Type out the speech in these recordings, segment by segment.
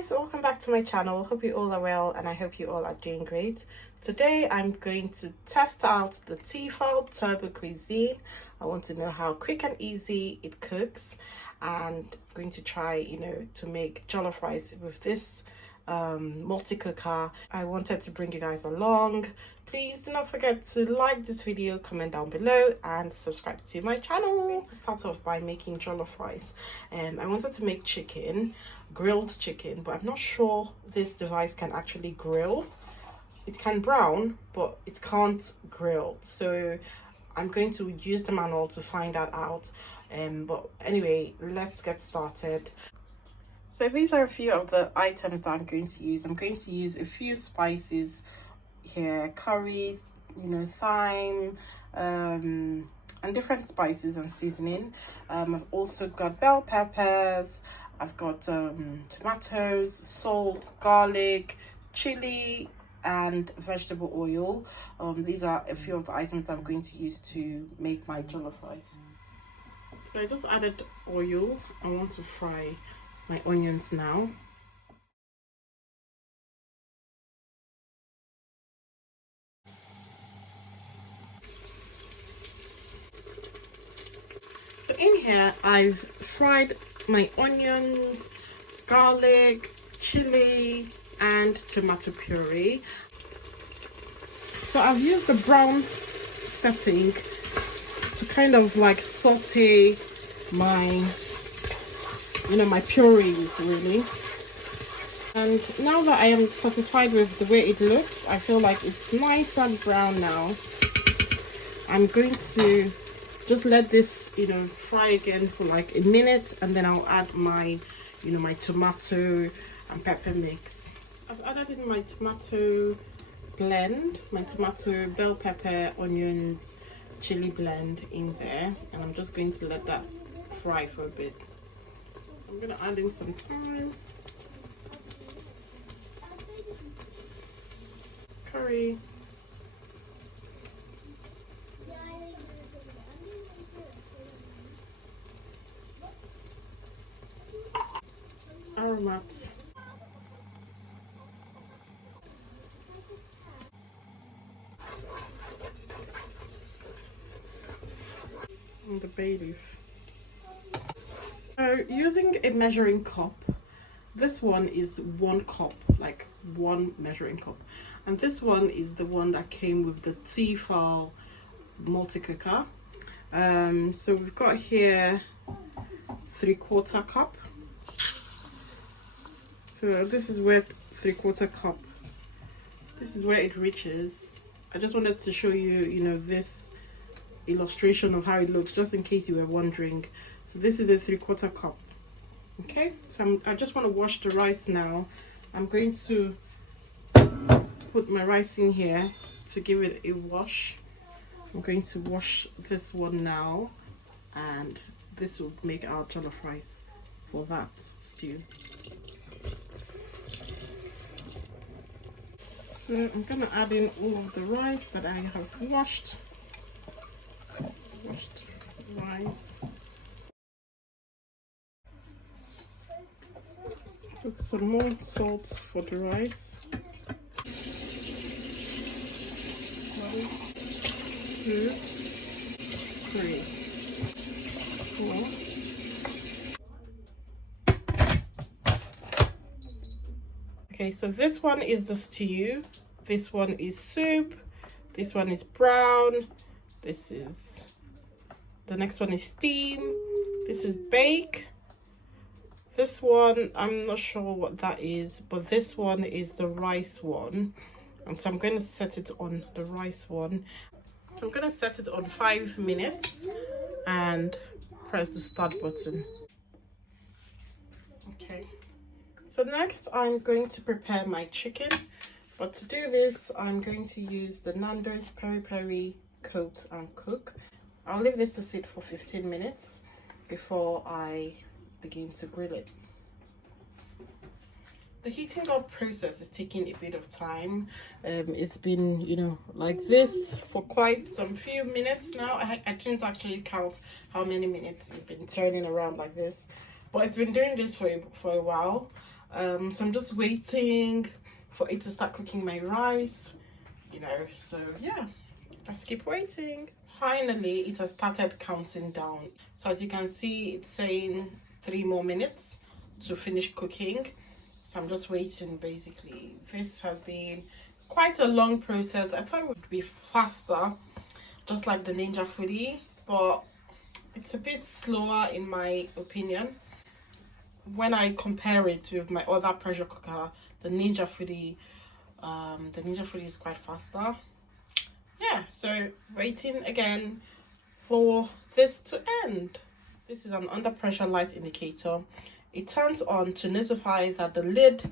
guys, welcome back to my channel. Hope you all are well and I hope you all are doing great. Today I'm going to test out the Tefal Turbo Cuisine. I want to know how quick and easy it cooks, and I'm going to try to make jollof rice with this multi-cooker. I wanted to bring you guys along. Please do not forget to like this video, comment down below and subscribe to my channel. I'm going to start off by making jollof rice. I wanted to make chicken, grilled chicken, but I'm not sure this device can actually grill. It can brown, but it can't grill, so I'm going to use the manual to find that out. But anyway, let's get started. So these are a few of the items that I'm going to use. I'm going to use a few spices here, curry, thyme, and different spices and seasoning. I've also got bell peppers, I've got tomatoes, salt, garlic, chili, and vegetable oil. These are a few of the items that I'm going to use to make my jollof rice. So I just added oil. I want to fry my onions now. So in here I've fried my onions, garlic, chili and tomato puree. So I've used the brown setting to kind of like saute my my purees really. And now that I am satisfied with the way it looks, I feel like it's nice and brown now. I'm going to just let this fry again for like a minute, and then I'll add my my tomato and pepper mix. I've added in my tomato blend, my tomato, bell pepper, onions, chili blend in there, and I'm just going to let that fry for a bit. I'm going to add in some thyme, curry, aromats, and the bay leaf. So using a measuring cup, this one is 1 cup, like 1 measuring cup, and this one is the one that came with the Tefal multi-cooker. So we've got here 3/4 cup. So this is where 3/4 cup, this is where it reaches. I just wanted to show you this illustration of how it looks, just in case you were wondering. So this is a 3/4 cup. Okay, so I just want to wash the rice now. I'm going to put my rice in here to give it a wash. I'm going to wash this one now, and this will make our jollof rice for that stew. So I'm going to add in all of the rice that I have washed rice. Put some more salt for the rice. 1, 2, 3, 4. Okay, so this one is the stew, this one is soup, this one is brown, this is the next one is steam, this is bake, this one I'm not sure what that is, but this one is the rice one. And so I'm going to set it on the rice one. So I'm going to set it on 5 minutes and press the start button. Okay, so next I'm going to prepare my chicken, but to do this I'm going to use the Nando's peri peri coat and cook. I'll leave this to sit for 15 minutes before I begin to grill it. The heating up process is taking a bit of time. It's been like this for quite some few minutes now. I didn't actually count how many minutes it's been turning around like this, but it's been doing this for a while. So I'm just waiting for it to start cooking my rice, so yeah, let's keep waiting. Finally, it has started counting down. So as you can see, it's saying 3 more minutes to finish cooking. So I'm just waiting. Basically, this has been quite a long process. I thought it would be faster, just like the Ninja Foodie, but it's a bit slower in my opinion. When I compare it with my other pressure cooker, the Ninja Foodie is quite faster. Yeah, so waiting again for this to end. This is an under pressure light indicator. It turns on to notify that the lid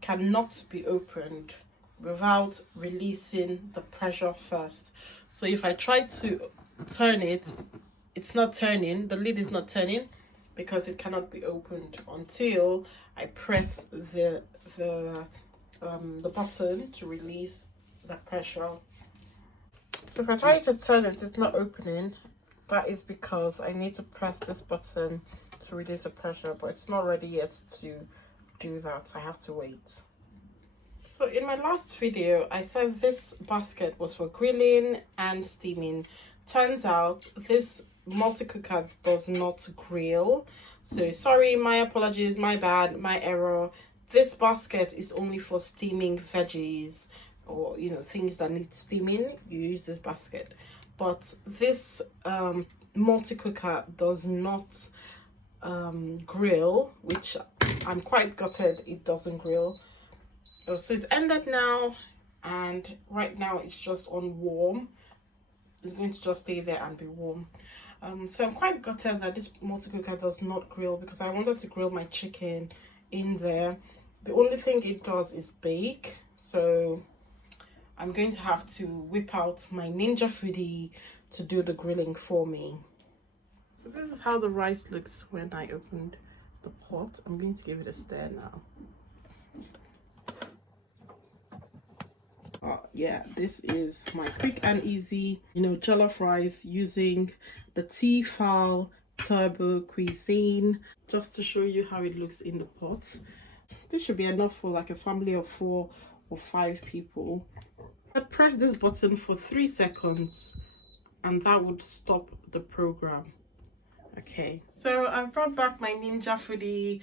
cannot be opened without releasing the pressure first. So if I try to turn it, it's not turning, the lid is not turning, because it cannot be opened until I press the button to release the pressure. So if I try to turn it, it's not opening. That is because I need to press this button to release the pressure, but it's not ready yet to do that. I have to wait. So in my last video, I said this basket was for grilling and steaming. Turns out this multi-cooker does not grill. So sorry, my apologies, my bad, my error. This basket is only for steaming veggies, or things that need steaming. You use this basket. But this multi-cooker does not grill, which I'm quite gutted it doesn't grill. So it's ended now, and right now it's just on warm. It's going to just stay there and be warm. So I'm quite gutted that this multi-cooker does not grill, because I wanted to grill my chicken in there. The only thing it does is bake. So I'm going to have to whip out my Ninja Foodie to do the grilling for me. So this is how the rice looks when I opened the pot. I'm going to give it a stir now. Yeah, this is my quick and easy, jollof rice using the Tefal Turbo Cuisine, just to show you how it looks in the pot. This should be enough for like a family of 4 or 5 people. I'd press this button for 3 seconds and that would stop the program. Okay, so I've brought back my Ninja Foodie,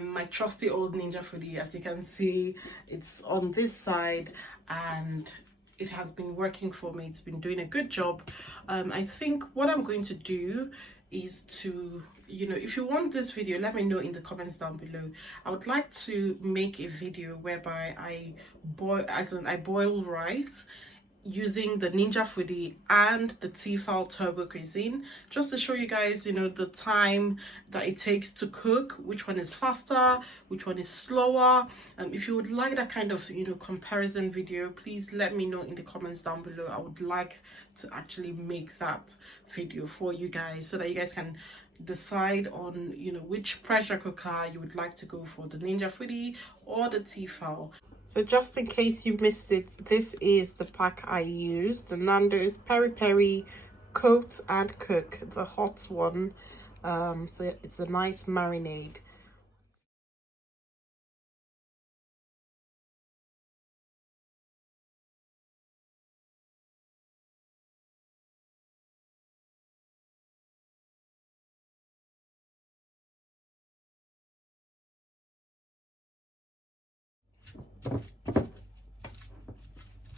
my trusty old Ninja Foodie. As you can see, it's on this side and it has been working for me. It's been doing a good job. I think what I'm going to do is to, if you want this video, let me know in the comments down below. I would like to make a video whereby I boil rice using the Ninja Foodie and the Tefal Turbo Cuisine, just to show you guys, the time that it takes to cook, which one is faster, which one is slower. If you would like that kind of, comparison video, please let me know in the comments down below. I would like to actually make that video for you guys, so that you guys can decide on, which pressure cooker you would like to go for, the Ninja Foodie or the Tefal. So just in case you missed it, this is the pack I used, the Nando's Peri Peri Coat and Cook, the hot one. So it's a nice marinade.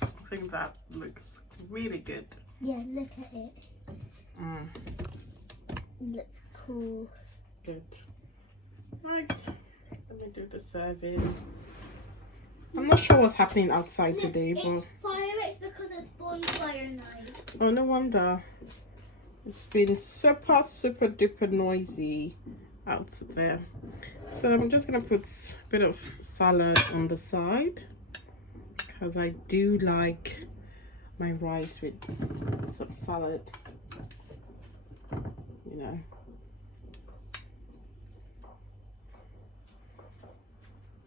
I think that looks really good. Yeah, look at it. Looks cool. Good. Right, let me do the serving. I'm not sure what's happening outside today, but it's fireworks because it's bonfire night. Oh, no wonder. It's been super duper noisy out there. So I'm just gonna put a bit of salad on the side, because I do like my rice with some salad,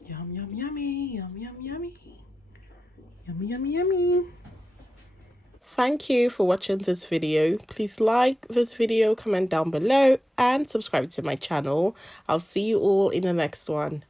Yum, yum, yummy, yum, yum, yummy. Yummy, yummy, yummy. Thank you for watching this video. Please like this video, comment down below, and subscribe to my channel. I'll see you all in the next one.